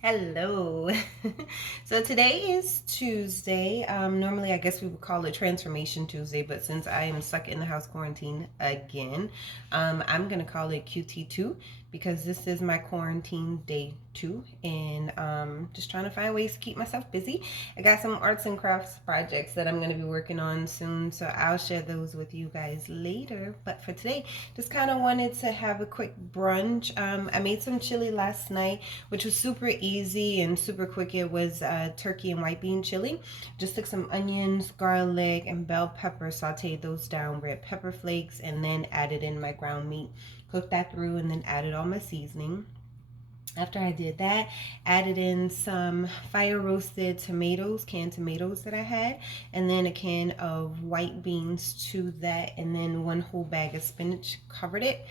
Hello. So today is Tuesday. Normally, I guess we would call it Transformation Tuesday, but since I am stuck in the house quarantine again, I'm going to call it QT2 because this is my quarantine day 2 and just trying to find ways to keep myself busy. I got some arts and crafts projects that I'm going to be working on soon, so I'll share those with you guys later. But for today, just kind of wanted to have a quick brunch. I made some chili last night, which was super easy and super quick. It was turkey and white bean chili. Just took some onions, garlic, and bell pepper, sauteed those down, red pepper flakes, and then added in my ground meat. Cooked that through and then added all my seasoning. After I did that, added in some fire roasted tomatoes, canned tomatoes that I had, and then a can of white beans to that, and then one whole bag of spinach, covered it,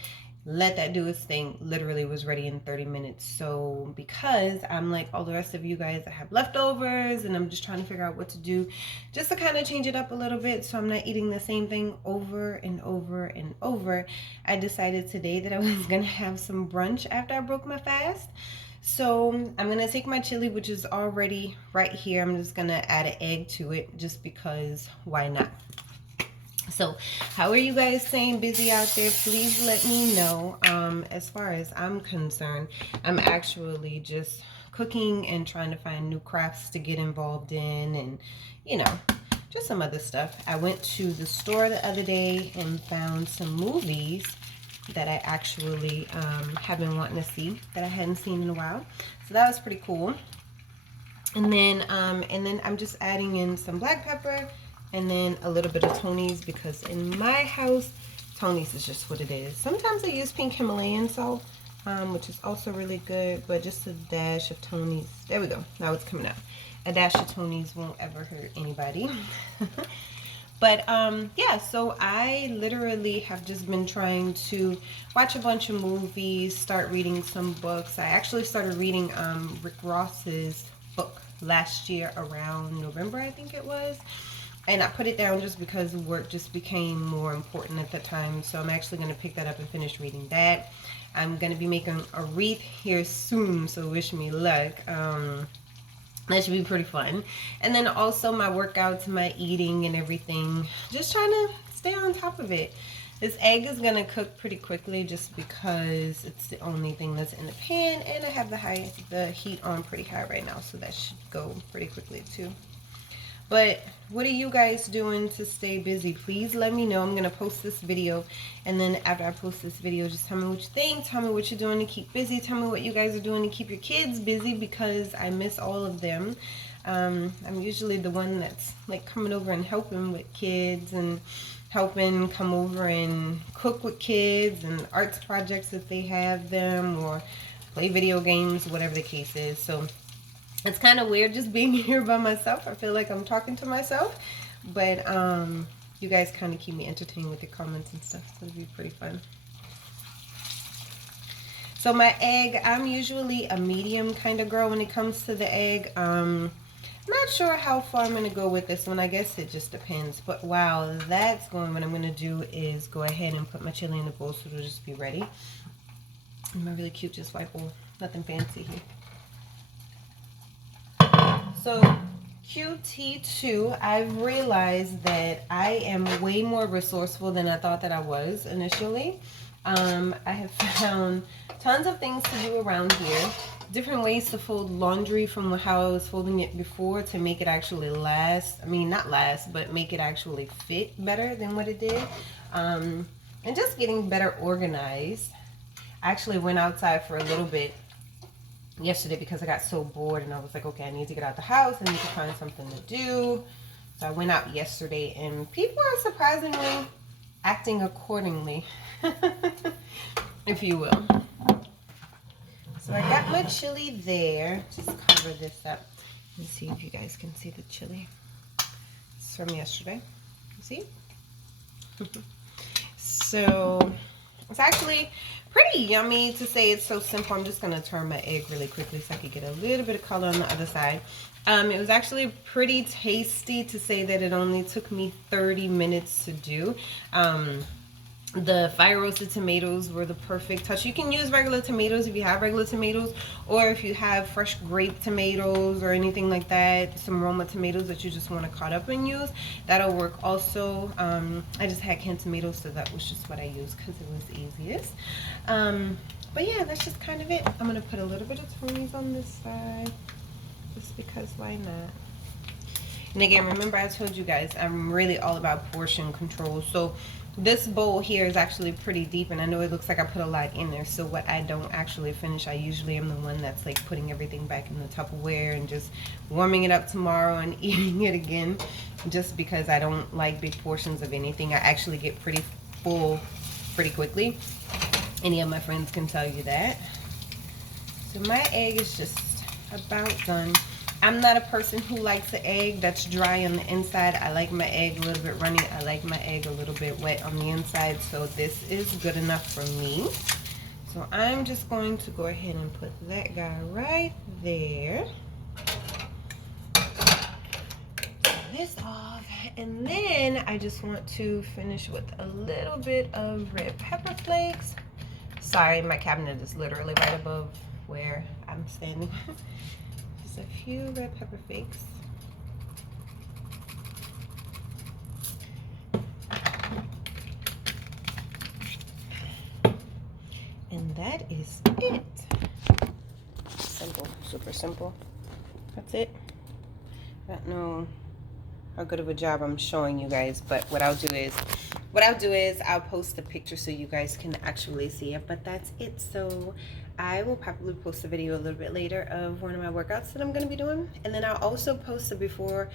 let that do its thing. Literally was ready in 30 minutes. So because I'm like all the rest of you guys, I have leftovers and I'm just trying to figure out what to do just to kind of change it up a little bit so I'm not eating the same thing over and over and over, I decided today that I was gonna have some brunch after I broke my fast. So I'm gonna take my chili, which is already right here. I'm just gonna add an egg to it just because why not? So how are you guys staying busy out there? Please let me know. As far as I'm concerned, I'm actually just cooking and trying to find new crafts to get involved in, and you know, just some other stuff. I went to the store the other day and found some movies that I actually have been wanting to see that I hadn't seen in a while. So that was pretty cool. And then I'm just adding in some black pepper and then a little bit of Tony's, because in my house, Tony's is just what it is. Sometimes I use pink Himalayan salt, which is also really good, but just a dash of Tony's. There we go. Now it's coming out. A dash of Tony's won't ever hurt anybody. But yeah, so I literally have just been trying to watch a bunch of movies, start reading some books. I actually started reading Rick Ross's book last year around November, I think it was. And I put it down just because work just became more important at the time. So I'm actually going to pick that up and finish reading that. I'm going to be making a wreath here soon, so wish me luck. That should be pretty fun. And then also my workouts, my eating and everything. Just trying to stay on top of it. This egg is going to cook pretty quickly just because it's the only thing that's in the pan. And I have the heat on pretty high right now, so that should go pretty quickly too. But what are you guys doing to stay busy? Please let me know. I'm going to post this video. And then after I post this video, just tell me what you think. Tell me what you're doing to keep busy. Tell me what you guys are doing to keep your kids busy, because I miss all of them. I'm usually the one that's like coming over and helping with kids and helping come over and cook with kids and arts projects if they have them, or play video games, whatever the case is. So it's kind of weird just being here by myself. I feel like I'm talking to myself, but you guys kind of keep me entertained with your comments and stuff, so it'll be pretty fun. So my egg, I'm usually a medium kind of girl when it comes to the egg. Not sure how far I'm going to go with this one. I guess it just depends. But while that's going, what I'm going to do is go ahead and put my chili in the bowl so it'll just be ready. And my really cute just white bowl. Nothing fancy here. So QT2, I've realized that I am way more resourceful than I thought that I was initially. I have found tons of things to do around here. Different ways to fold laundry from how I was folding it before to make it actually last. I mean, not last, but make it actually fit better than what it did. And just getting better organized. I actually went outside for a little bit yesterday because I got so bored and I was like, okay, I need to get out the house. I need to find something to do. So I went out yesterday and people are surprisingly acting accordingly, if you will. So I got my chili there. Just cover this up. Let's see if you guys can see the chili. It's from yesterday. See? So it's actually pretty yummy. To say it's so simple, I'm just going to turn my egg really quickly so I could get a little bit of color on the other side. It was actually pretty tasty, to say that it only took me 30 minutes to do. The fire roasted tomatoes were the perfect touch. You can use regular tomatoes if you have regular tomatoes, or if you have fresh grape tomatoes or anything like that, some Roma tomatoes that you just want to cut up and use, that'll work also. I just had canned tomatoes, so that was just what I used because it was easiest. But yeah, that's just kind of it. I'm gonna put a little bit of Tony's on this side, just because why not? And again, remember I told you guys I'm really all about portion control. So this bowl here is actually pretty deep, and I know it looks like I put a lot in there. So what I don't actually finish, I usually am the one that's like putting everything back in the Tupperware and just warming it up tomorrow and eating it again, just because I don't like big portions of anything. I actually get pretty full pretty quickly. Any of my friends can tell you that. So my egg is just about done. I'm not a person who likes an egg that's dry on the inside. I like my egg a little bit runny. I like my egg a little bit wet on the inside. So this is good enough for me. So I'm just going to go ahead and put that guy right there. This off. And then I just want to finish with a little bit of red pepper flakes. Sorry, my cabinet is literally right above where I'm standing. Just a few red pepper flakes. And that is it. Simple, super simple. That's it. I don't know how good of a job I'm showing you guys, but what I'll do is I'll post a picture so you guys can actually see it. But that's it. So I will probably post a video a little bit later of one of my workouts that I'm going to be doing, and then I'll also post a before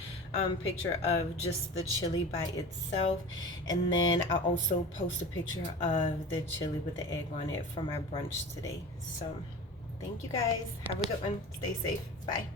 picture of just the chili by itself, and then I'll also post a picture of the chili with the egg on it for my brunch today. So thank you guys. Have a good one. Stay safe. Bye.